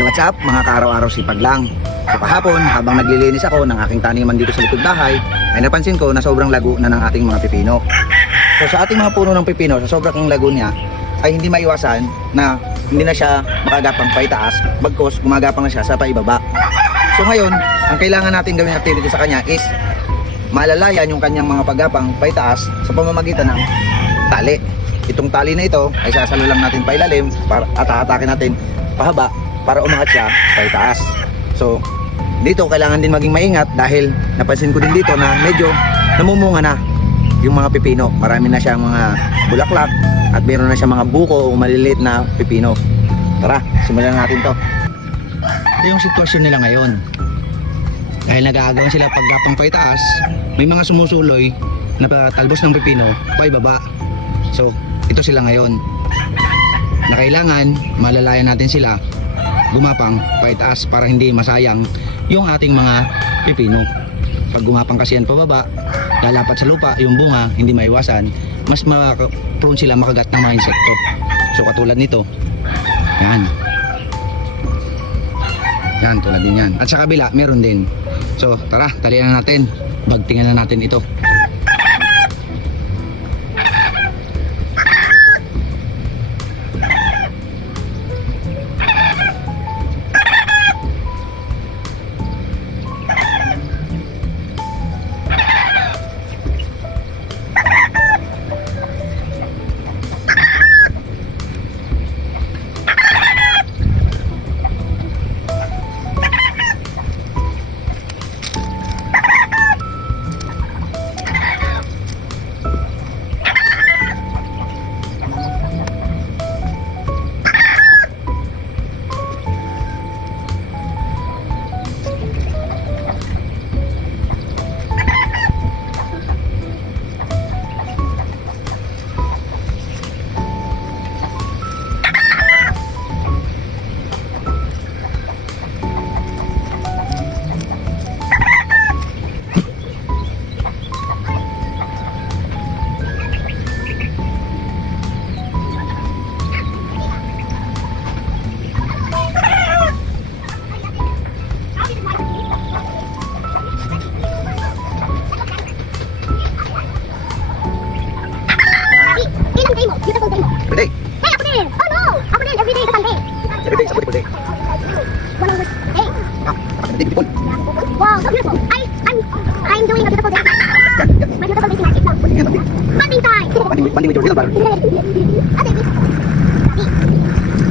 What's up mga kaaraw-araw sipag lang. So kahapon habang naglilinis ako ng aking taniman dito sa likod bahay ay napansin ko na sobrang lago na ng ating mga pipino. So sa ating mga puno ng pipino sa sobrang lago niya ay hindi maiwasan na hindi na siya makagapang paitaas bagkos gumagapang na siya sa paibaba. So ngayon, ang kailangan natin gawing activity sa kanya is malalayan yung kanyang mga paggapang paitaas sa pamamagitan ng tali. Itong tali na ito ay sasalo lang natin pailalim para at atake natin pahaba para umangat siya paitaas. So, dito kailangan din maging maingat dahil napansin ko din dito na medyo namumunga na yung mga pipino. Marami na siya mga bulaklak at meron na siya mga buko o maliliit na pipino. Tara, simulan natin to. Ito yung sitwasyon nila ngayon. Dahil nag-aagawan sila paggapang pa itaas, may mga sumusuloy na talbos ng pipino pa ibaba. So, ito sila ngayon. Na kailangan malalayan natin sila gumapang pa itaas para hindi masayang yung ating mga pipino. Pag gumapang kasi yan pababa, lalapat sa lupa, yung bunga, hindi maiwasan, mas ma- prone sila makagat ng mga insekto. So katulad nito, yan. Yan, tulad din yan. At sa kabila, meron din. So, tara, talian na natin. Bagtingan na natin ito. Ah, hindi beautiful. Wow, so beautiful. I, I'm, I'm doing a beautiful day. My beautiful day tonight is. Banding time! Banding, with your real brother. Ate, di. Di.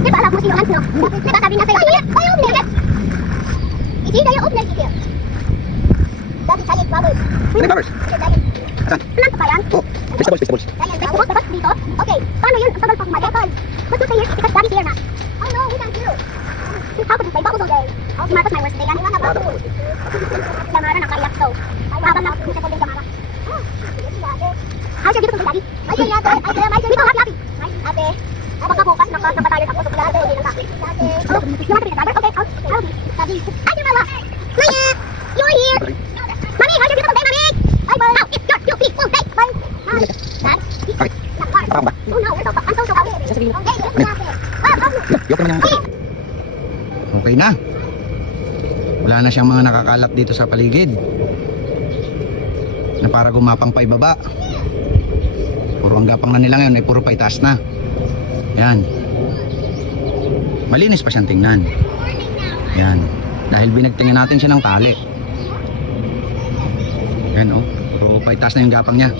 Di ba alam mo si Yolans, no? Di ba sabi niya sa'yo, ayaw, ayaw, ayaw. Is. Ano yung flowers? Daddy. Asan? Plant ba yan? Oh, vegetables, vegetables. Vegetables, dapat dito? Okay, paano yun? Ang tagal pa kumagal. But say here, because daddy's here na. Oh no, we can't do. How could you say bubbles all day? Marcos my worst day. Ano nga ba? Samara nakaiyak daw. Habang na beautiful day Samara. How's your beautiful day, daddy? Ay, ay, ate. Ay, ay, ay, dito, happy, happy. Ay, ate. Baka bukas nakakatayo ako sa lang sa akin. Ate. Oh, you be the driver? Okay, out. Out. Daddy. Ay, si Mama. Maya, you're here. Mami, how's your beautiful day, Mami? Ay, how is your beautiful day? Bye. Hi. Dad? Parang ba? Oh no, we're so I'm so so happy. Sasabihin mo. Okay, yes, ate. Ah, oh. Yok naman. Okay na. Wala na siyang mga nakakalat dito sa paligid. Na para gumapang pa ibaba. Puro ang gapang na nila ngayon ay puro pa itaas na. Yan. Malinis pa siyang tingnan. Yan. Dahil binagtingan natin siya ng tali. Yan oh. Puro pa itaas na yung gapang niya.